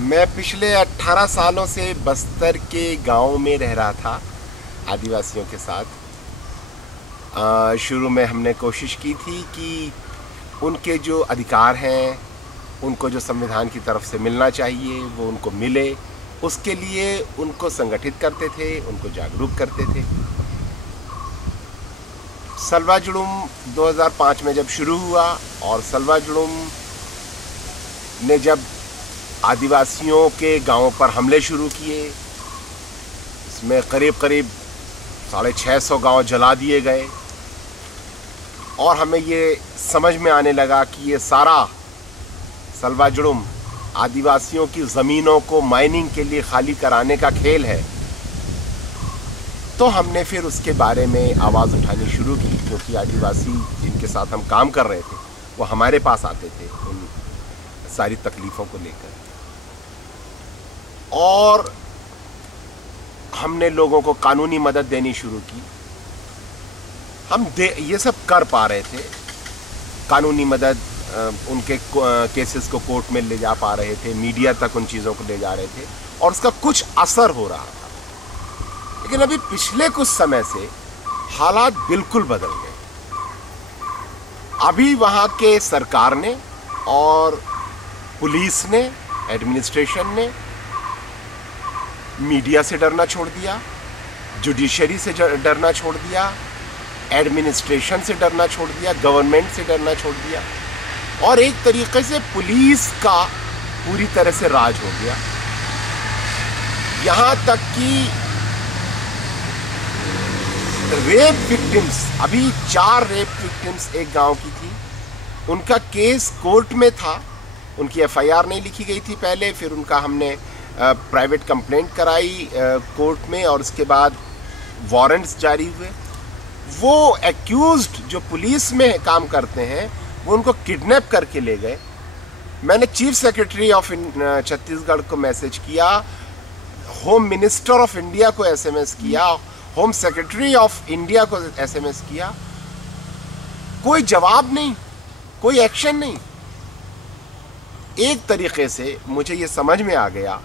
मैं पिछले 18 सालों से बस्तर के गांव में रह रहा था आदिवासियों के साथ। शुरू में हमने कोशिश की थी कि उनके जो अधिकार हैं, उनको जो संविधान की तरफ से मिलना चाहिए वो उनको मिले, उसके लिए उनको संगठित करते थे, उनको जागरूक करते थे। सलवा जुलूम 2005 में जब शुरू हुआ और सलवा जुलूम ने जब आदिवासियों के गांवों पर हमले शुरू किए, इसमें करीब 650 गांव जला दिए गए और हमें ये समझ में आने लगा कि ये सारा सलवा जुलूम आदिवासियों की ज़मीनों को माइनिंग के लिए खाली कराने का खेल है। तो हमने फिर उसके बारे में आवाज़ उठानी शुरू की, क्योंकि आदिवासी जिनके साथ हम काम कर रहे थे वो हमारे पास आते थे उन सारी तकलीफ़ों को लेकर, और हमने लोगों को कानूनी मदद देनी शुरू की। हम ये सब कर पा रहे थे, कानूनी मदद, उनके केसेस को कोर्ट में ले जा पा रहे थे, मीडिया तक उन चीज़ों को ले जा रहे थे और उसका कुछ असर हो रहा था। लेकिन अभी पिछले कुछ समय से हालात बिल्कुल बदल गए। अभी वहाँ के सरकार ने और पुलिस ने, एडमिनिस्ट्रेशन ने मीडिया से डरना छोड़ दिया, जुडिशरी से डरना छोड़ दिया, एडमिनिस्ट्रेशन से डरना छोड़ दिया, गवर्नमेंट से डरना छोड़ दिया और एक तरीके से पुलिस का पूरी तरह से राज हो गया। यहाँ तक कि रेप विक्टिम्स, अभी 4 रेप विक्टिम्स एक गांव की थी, उनका केस कोर्ट में था, उनकी एफआईआर नहीं लिखी गई थी पहले, फिर उनका हमने प्राइवेट कंप्लेंट कराई कोर्ट में और उसके बाद वारंट्स जारी हुए। वो एक्यूज्ड जो पुलिस में काम करते हैं वो उनको किडनैप करके ले गए। मैंने चीफ सेक्रेटरी ऑफ छत्तीसगढ़ को मैसेज किया, होम मिनिस्टर ऑफ इंडिया को एसएमएस किया, होम सेक्रेटरी ऑफ इंडिया को एसएमएस किया, कोई जवाब नहीं, कोई एक्शन नहीं। एक तरीके से मुझे ये समझ में आ गया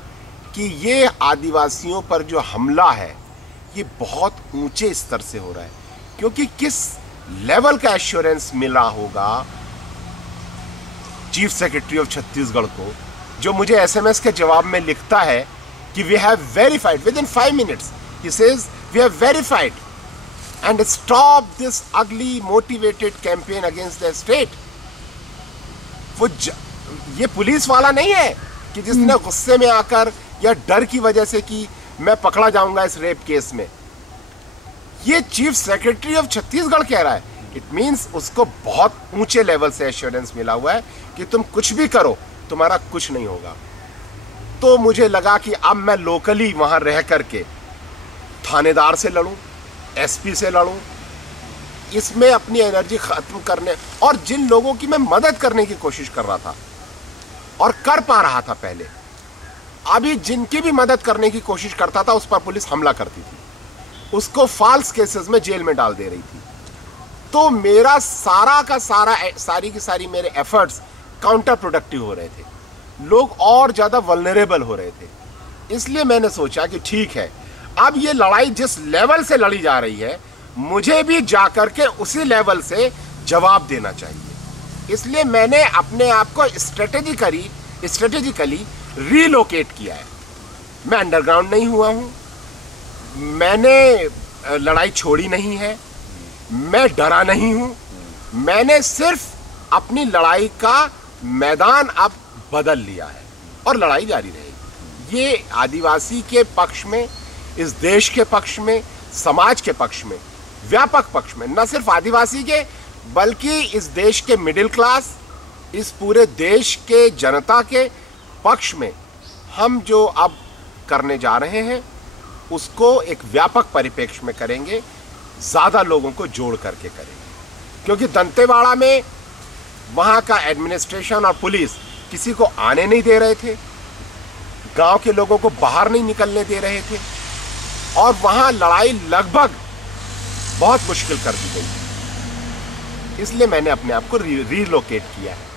कि ये आदिवासियों पर जो हमला है ये बहुत ऊंचे स्तर से हो रहा है, क्योंकि किस लेवल का एश्योरेंस मिला होगा चीफ सेक्रेटरी ऑफ छत्तीसगढ़ को, जो मुझे एसएमएस के जवाब में लिखता है कि we have verified within 5 minutes, he says we have verified and stop this ugly motivated campaign against the state. वो ये पुलिस वाला नहीं है कि जिसने गुस्से में आकर या डर की वजह से कि मैं पकड़ा जाऊंगा इस रेप केस में। ये चीफ सेक्रेटरी ऑफ छत्तीसगढ़ कह रहा है। इट मींस उसको बहुत ऊंचे लेवल से एश्योरेंस मिला हुआ है कि तुम कुछ भी करो तुम्हारा कुछ नहीं होगा। तो मुझे लगा कि अब मैं लोकली वहां रह करके थानेदार से लड़ूं, एसपी से लड़ूं, इसमें अपनी एनर्जी खत्म करने, और जिन लोगों की मैं मदद करने की कोशिश कर रहा था और कर पा रहा था पहले, अभी जिनकी भी मदद करने की कोशिश करता था उस पर पुलिस हमला करती थी, उसको फॉल्स केसेस में जेल में डाल दे रही थी। तो मेरा सारा का सारा, सारी की सारी मेरे एफर्ट्स काउंटर प्रोडक्टिव हो रहे थे, लोग और ज़्यादा वल्नरेबल हो रहे थे। इसलिए मैंने सोचा कि ठीक है, अब ये लड़ाई जिस लेवल से लड़ी जा रही है मुझे भी जाकर के उसी लेवल से जवाब देना चाहिए। इसलिए मैंने अपने आप को स्ट्रेटेजिकली रीलोकेट किया है। मैं अंडरग्राउंड नहीं हुआ हूँ, मैंने लड़ाई छोड़ी नहीं है, मैं डरा नहीं हूँ, मैंने सिर्फ अपनी लड़ाई का मैदान अब बदल लिया है और लड़ाई जारी रहेगी। ये आदिवासी के पक्ष में, इस देश के पक्ष में, समाज के पक्ष में, व्यापक पक्ष में, न सिर्फ आदिवासी के बल्कि इस देश के मिडिल क्लास, इस पूरे देश के जनता के पक्ष में हम जो अब करने जा रहे हैं उसको एक व्यापक परिप्रेक्ष्य में करेंगे, ज़्यादा लोगों को जोड़ करके करेंगे। क्योंकि दंतेवाड़ा में वहाँ का एडमिनिस्ट्रेशन और पुलिस किसी को आने नहीं दे रहे थे, गांव के लोगों को बाहर नहीं निकलने दे रहे थे और वहाँ लड़ाई लगभग बहुत मुश्किल कर दी गई। इसलिए मैंने अपने आप को रीलोकेट किया है।